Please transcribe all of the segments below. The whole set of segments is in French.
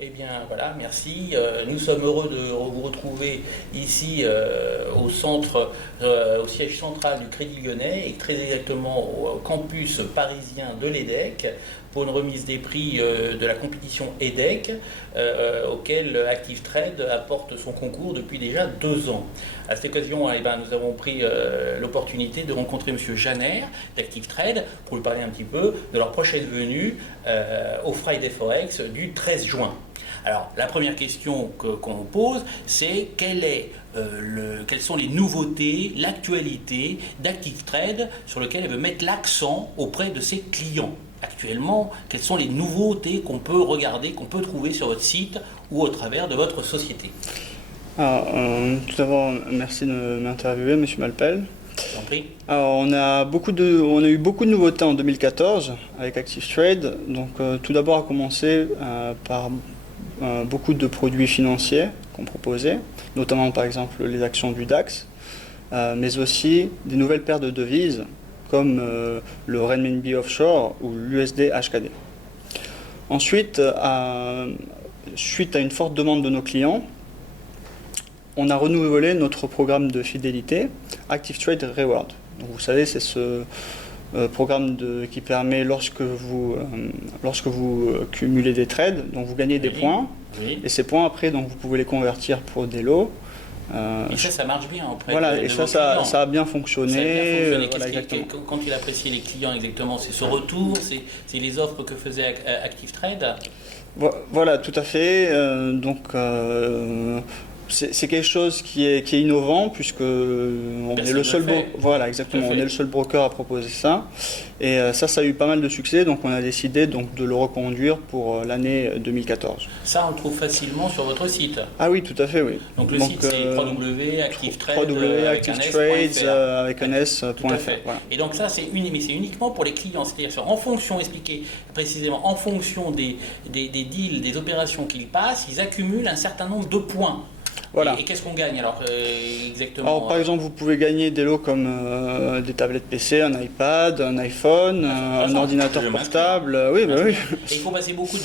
Eh bien voilà, merci. Nous sommes heureux de vous retrouver ici au centre, au siège central du Crédit Lyonnais et très exactement au campus parisien de l'EDEC pour une remise des prix de la compétition EDEC auquel Active Trade apporte son concours depuis déjà 2 ans. À cette occasion, eh ben, nous avons pris l'opportunité de rencontrer M. Janer d'Active Trade pour lui parler un petit peu de leur prochaine venue au Friday Forex du 13 juin. Alors, la première question qu'on pose, c'est quelles sont les nouveautés, l'actualité d'Active Trade sur lequel elle veut mettre l'accent auprès de ses clients. Actuellement, quelles sont les nouveautés qu'on peut regarder, qu'on peut trouver sur votre site ou au travers de votre société? Alors, tout d'abord, merci de m'interviewer, M. Malpel. Je vous en prie. Alors, on a eu beaucoup de nouveautés en 2014 avec Active Trade. Donc, tout d'abord, à commencer par beaucoup de produits financiers qu'on proposait, notamment par exemple les actions du DAX, mais aussi des nouvelles paires de devises comme le renminbi offshore ou l'USD HKD. Ensuite, suite à une forte demande de nos clients, on a renouvelé notre programme de fidélité Active Trade Reward. Donc, vous savez, c'est ce programme qui permet, lorsque vous cumulez des trades, donc vous gagnez des points, et ces points après, donc, vous pouvez les convertir pour des lots. Et ça marche bien auprès voilà, de et vos ça clients. a bien fonctionné. Voilà, quand il apprécie les clients exactement, c'est ce retour, c'est les offres que faisait Active Trade. Voilà, tout à fait. C'est quelque chose qui est innovant puisque on est le seul voilà, exactement, on est le seul broker à proposer ça. Et ça a eu pas mal de succès, donc on a décidé donc de le reconduire pour l'année 2014. Ça, on le trouve facilement sur votre site. Ah oui, tout à fait, oui. Donc le site c'est www.activetrade avec un s.fr. Voilà. Et donc ça, c'est uniquement pour les clients, c'est-à-dire en fonction, expliqué précisément, en fonction des deals, des opérations qu'ils passent, ils accumulent un certain nombre de points. Voilà. Et qu'est-ce qu'on gagne alors exactement? Alors, par exemple, vous pouvez gagner des lots comme des tablettes PC, un iPad, un iPhone, un ordinateur portable. Oui, bah oui. Et il faut passer beaucoup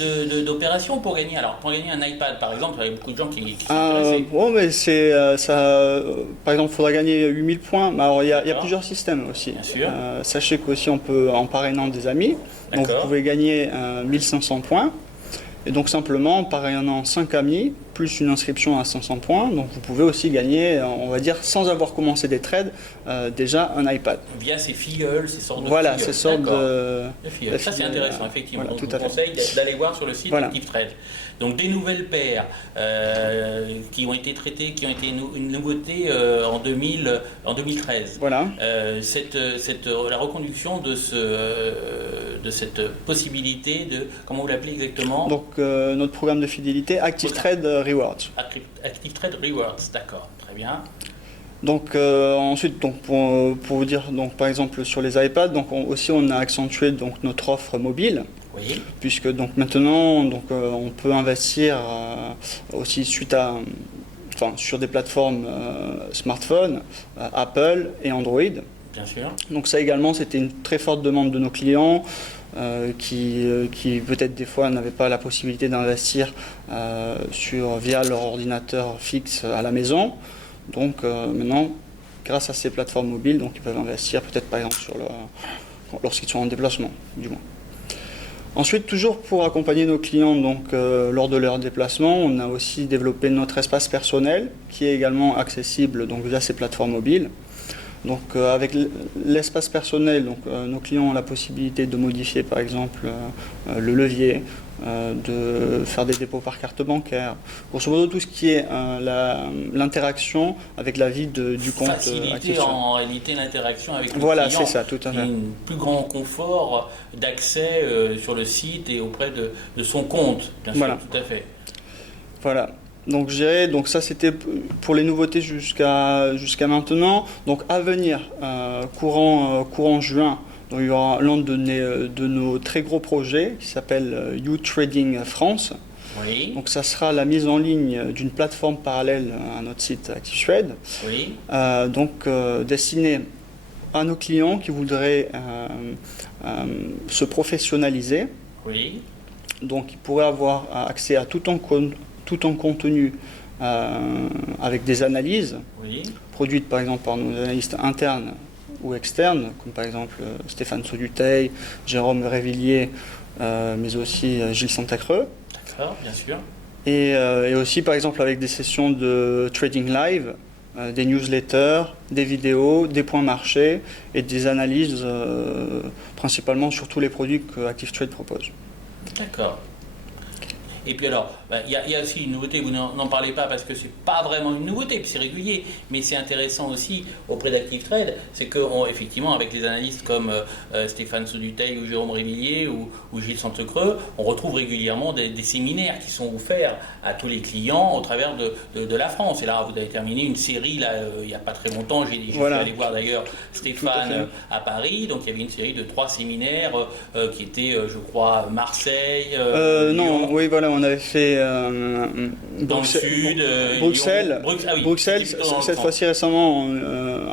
d'opérations pour gagner. Alors, pour gagner un iPad, par exemple, il y a beaucoup de gens qui sont intéressés. Bon, mais c'est ça. Par exemple, il faudra gagner 8000 points. Mais alors, il y a plusieurs systèmes aussi. Bien sûr. Sachez qu'aussi, on peut, en parrainant des amis, donc vous pouvez gagner 1500 points. Et donc simplement, en parrainant 5 amis, plus une inscription à 500 points, donc vous pouvez aussi gagner, on va dire, sans avoir commencé des trades, déjà un iPad. Via ces filleuls, ces sortes de voilà, filleuls. Ces sortes de filleuls. Ça c'est intéressant, effectivement. Voilà, donc je vous conseille d'aller voir sur le site Active Trade. Donc des nouvelles paires qui ont été traitées, qui ont été une nouveauté en 2013. Voilà. La reconduction de cette possibilité de, comment vous l'appelez exactement? Donc notre programme de fidélité Active Trade Rewards. Active Trade Rewards, d'accord, très bien. Donc ensuite, donc, pour vous dire, donc, par exemple sur les iPads, donc, on a accentué donc, notre offre mobile. Oui. Puisque donc, maintenant donc, on peut investir aussi sur des plateformes smartphones, Apple et Android. Bien sûr. Donc ça également, c'était une très forte demande de nos clients qui peut-être des fois n'avaient pas la possibilité d'investir via leur ordinateur fixe à la maison. Donc maintenant, grâce à ces plateformes mobiles, donc, ils peuvent investir peut-être par exemple lorsqu'ils sont en déplacement, du moins. Ensuite, toujours pour accompagner nos clients donc, lors de leur déplacement, on a aussi développé notre espace personnel qui est également accessible donc, via ces plateformes mobiles. Donc avec l'espace personnel, donc, nos clients ont la possibilité de modifier par exemple le levier, de faire des dépôts par carte bancaire, grosso modo tout ce qui est l'interaction avec la vie du compte. Faciliter en réalité l'interaction avec le client. Voilà, c'est ça, tout à fait. Un plus grand confort d'accès sur le site et auprès de son compte, bien sûr, tout à fait. Voilà. Donc, ça c'était pour les nouveautés jusqu'à maintenant. Donc à venir, courant juin, donc, il y aura l'un de nos très gros projets qui s'appelle You Trading France. Oui. Donc ça sera la mise en ligne d'une plateforme parallèle à notre site Active Trade. Oui. Destinée à nos clients qui voudraient se professionnaliser. Oui. Donc, ils pourraient avoir accès à tout en contenu avec des analyses produites par exemple par nos analystes internes ou externes, comme par exemple Stéphane Sauduteil, Jérôme Révillier, mais aussi Gilles Santacreux. D'accord, bien sûr. Et aussi par exemple avec des sessions de trading live, des newsletters, des vidéos, des points marchés et des analyses principalement sur tous les produits que ActiveTrade propose. D'accord. Et puis alors, il y a aussi une nouveauté, vous n'en parlez pas parce que c'est pas vraiment une nouveauté, puis c'est régulier, mais c'est intéressant aussi auprès d'ActiveTrade, c'est qu'effectivement avec les analystes comme Stéphane Sauduteil ou Jérôme Révillier ou Gilles Santecreux, on retrouve régulièrement des séminaires qui sont offerts à tous les clients au travers de la France. Et là, vous avez terminé une série, là, il n'y a pas très longtemps, j'ai pu aller voir d'ailleurs Stéphane à Paris, donc il y avait une série de 3 séminaires qui étaient, je crois, Marseille, non, Lyon. Oui, voilà, on avait fait dans le sud, Bruxelles, Lyon, Bruxelles cette fois-ci récemment,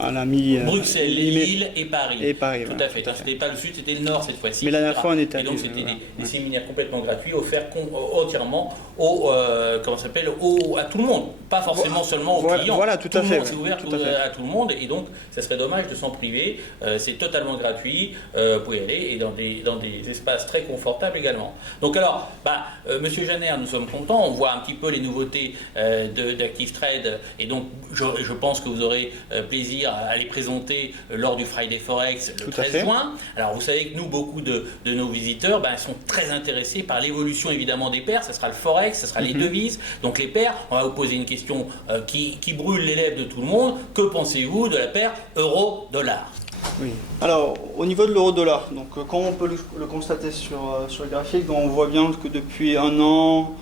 à la mi... Bruxelles, Lille et Paris. Et Paris, tout à fait. C'était pas le sud, c'était le nord cette fois-ci. Mais la dernière fois, on était allé. Et donc, c'était des séminaires complètement gratuits, offerts entièrement à tout le monde. Pas forcément seulement aux clients. Voilà, tout à fait. C'est ouvert à tout le monde. Et donc, ça serait dommage de s'en priver. C'est totalement gratuit. Vous pouvez y aller et dans des espaces très confortables également. Donc, alors, Monsieur Janer, nous sommes contents. On voit un petit peu les nouveautés d'ActiveTrade. Et donc, je pense que vous aurez plaisir à les présenter lors du Friday Forex le 13 juin. Alors, vous savez que nous, beaucoup de nos visiteurs sont très intéressés par l'évolution évidemment des paires. Ça sera le Forex, ça sera les devises. Donc, les paires, on va vous poser une question qui brûle les lèvres de tout le monde. Que pensez-vous de la paire euro-dollar ? Oui. Alors, au niveau de l'euro-dollar, donc comme on peut le constater sur le graphique, donc on voit bien que depuis un an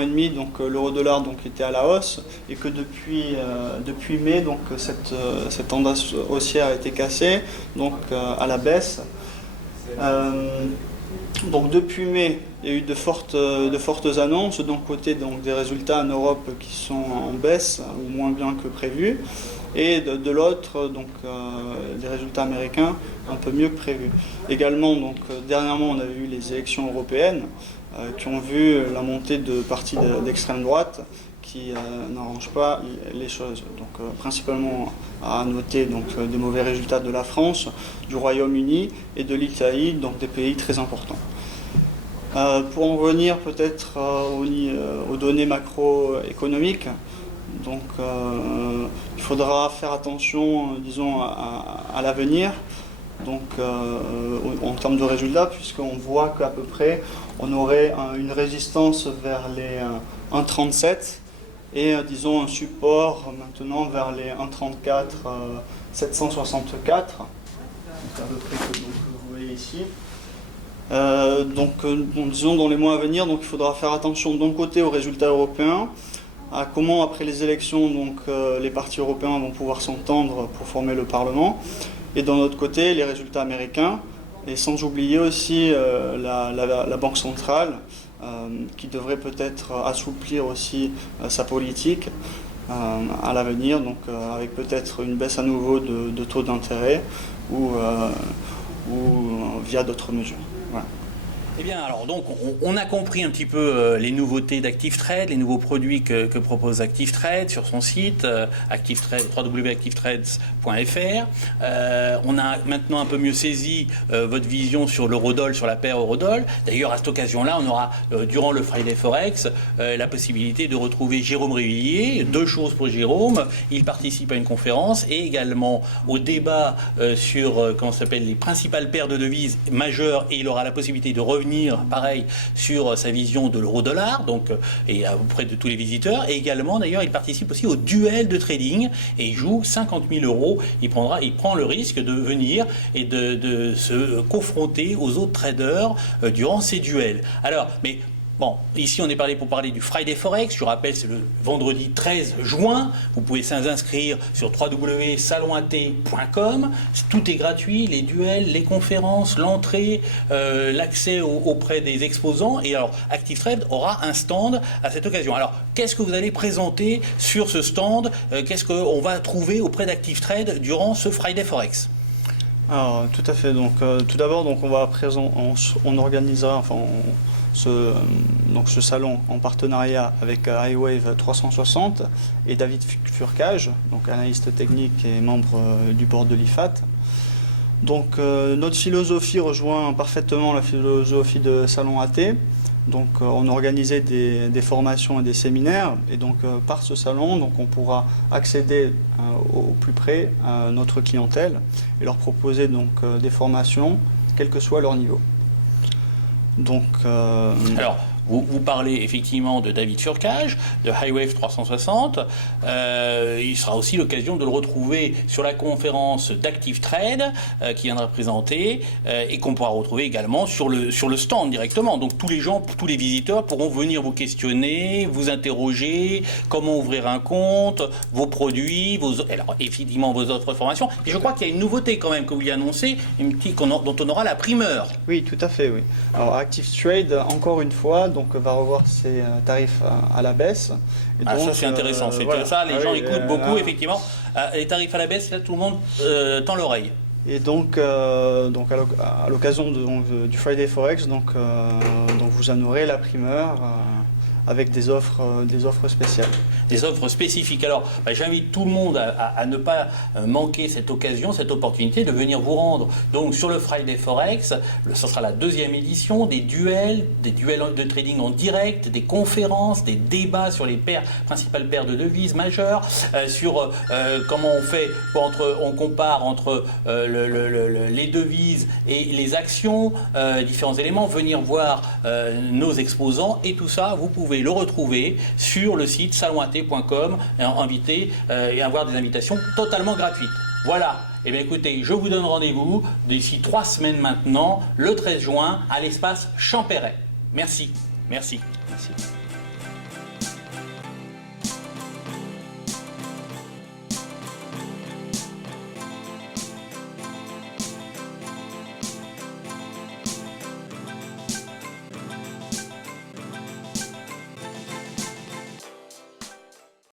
et demi, donc l'euro-dollar était à la hausse, et que depuis mai, donc cette tendance haussière a été cassée, donc à la baisse. Donc depuis mai, il y a eu de fortes annonces, d'un côté des résultats en Europe qui sont en baisse ou moins bien que prévu, et de l'autre des résultats américains un peu mieux que prévu. Également, dernièrement, on avait eu les élections européennes qui ont vu la montée de partis d'extrême droite qui n'arrangent pas les choses. Donc principalement à noter des mauvais résultats de la France, du Royaume-Uni et de l'Italie, donc des pays très importants. Pour en revenir peut-être aux données macroéconomiques, donc il faudra faire attention, disons, à l'avenir, donc en termes de résultats, puisqu'on voit qu'à peu près on aurait une résistance vers les 1,37 et disons un support maintenant vers les 1,34 764, donc à peu près que vous voyez ici. Disons dans les mois à venir, donc il faudra faire attention d'un côté aux résultats européens, à comment après les élections les partis européens vont pouvoir s'entendre pour former le Parlement, et d'un autre côté les résultats américains, et sans oublier aussi la Banque centrale qui devrait peut-être assouplir aussi sa politique à l'avenir, avec peut-être une baisse à nouveau de taux d'intérêt ou via d'autres mesures. Voilà. Eh bien, alors donc, on a compris un petit peu les nouveautés d'ActiveTrade, les nouveaux produits que propose ActiveTrade sur son site, www.activetrades.fr. On a maintenant un peu mieux saisi votre vision sur l'eurodoll, sur la paire eurodoll. D'ailleurs, à cette occasion-là, on aura, durant le Friday Forex, la possibilité de retrouver Jérôme Révillier. 2 choses pour Jérôme. Il participe à une conférence et également au débat sur les principales paires de devises majeures, et il aura la possibilité de revenir pareil sur sa vision de l'euro-dollar, et auprès de tous les visiteurs. Et également, d'ailleurs, il participe aussi au duel de trading et il joue 50 000 €. Il prend le risque de venir et de se confronter aux autres traders durant ces duels. Alors, mais bon, ici on est pour parler du Friday Forex. Je rappelle, c'est le vendredi 13 juin. Vous pouvez s'inscrire sur www.salonat.com. Tout est gratuit, les duels, les conférences, l'entrée, l'accès auprès des exposants. Et alors, ActiveTrade aura un stand à cette occasion. Alors, qu'est-ce que vous allez présenter sur ce stand ? Qu'est-ce qu'on va trouver auprès d'ActiveTrade durant ce Friday Forex ? Alors, tout à fait. Donc, tout d'abord, on organisera, donc ce salon en partenariat avec iWave 360 et David Furcage, donc analyste technique et membre du board de l'IFAT. Donc notre philosophie rejoint parfaitement la philosophie de Salon AT. Donc on a organisé des formations et des séminaires et donc par ce salon donc, on pourra accéder au plus près à notre clientèle et leur proposer donc des formations quel que soit leur niveau. Donc, alors, vous parlez effectivement de David Furcage, de iWave 360. Il sera aussi l'occasion de le retrouver sur la conférence d'Active Trade qui viendra présenter et qu'on pourra retrouver également sur le stand directement. Donc tous les visiteurs pourront venir vous questionner, vous interroger, comment ouvrir un compte, vos produits, alors effectivement vos autres formations. Et je crois qu'il y a une nouveauté quand même que vous lui annoncez, dont on aura la primeur. Oui, tout à fait, oui. Alors Active Trade, encore une fois, donc va revoir ses tarifs à la baisse. Et donc, ça c'est intéressant, c'est voilà. ça, les gens écoutent beaucoup, là, effectivement. Les tarifs à la baisse, là tout le monde tend l'oreille. Et donc à l'occasion du Friday Forex, donc vous en aurez la primeur avec des offres spéciales. Des offres spécifiques. Alors, j'invite tout le monde à ne pas manquer cette occasion, cette opportunité de venir vous rendre. Donc, sur le Friday Forex, ce sera la 2e édition, des duels de trading en direct, des conférences, des débats sur les principales paires de devises majeures, sur comment on compare entre les devises et les actions, différents éléments, venir voir nos exposants et tout ça, vous pouvez le retrouver sur le site salonat.com et avoir des invitations totalement gratuites. Voilà. Eh bien écoutez, je vous donne rendez-vous d'ici 3 semaines maintenant, le 13 juin, à l'espace Champéret. Merci. Merci. Merci.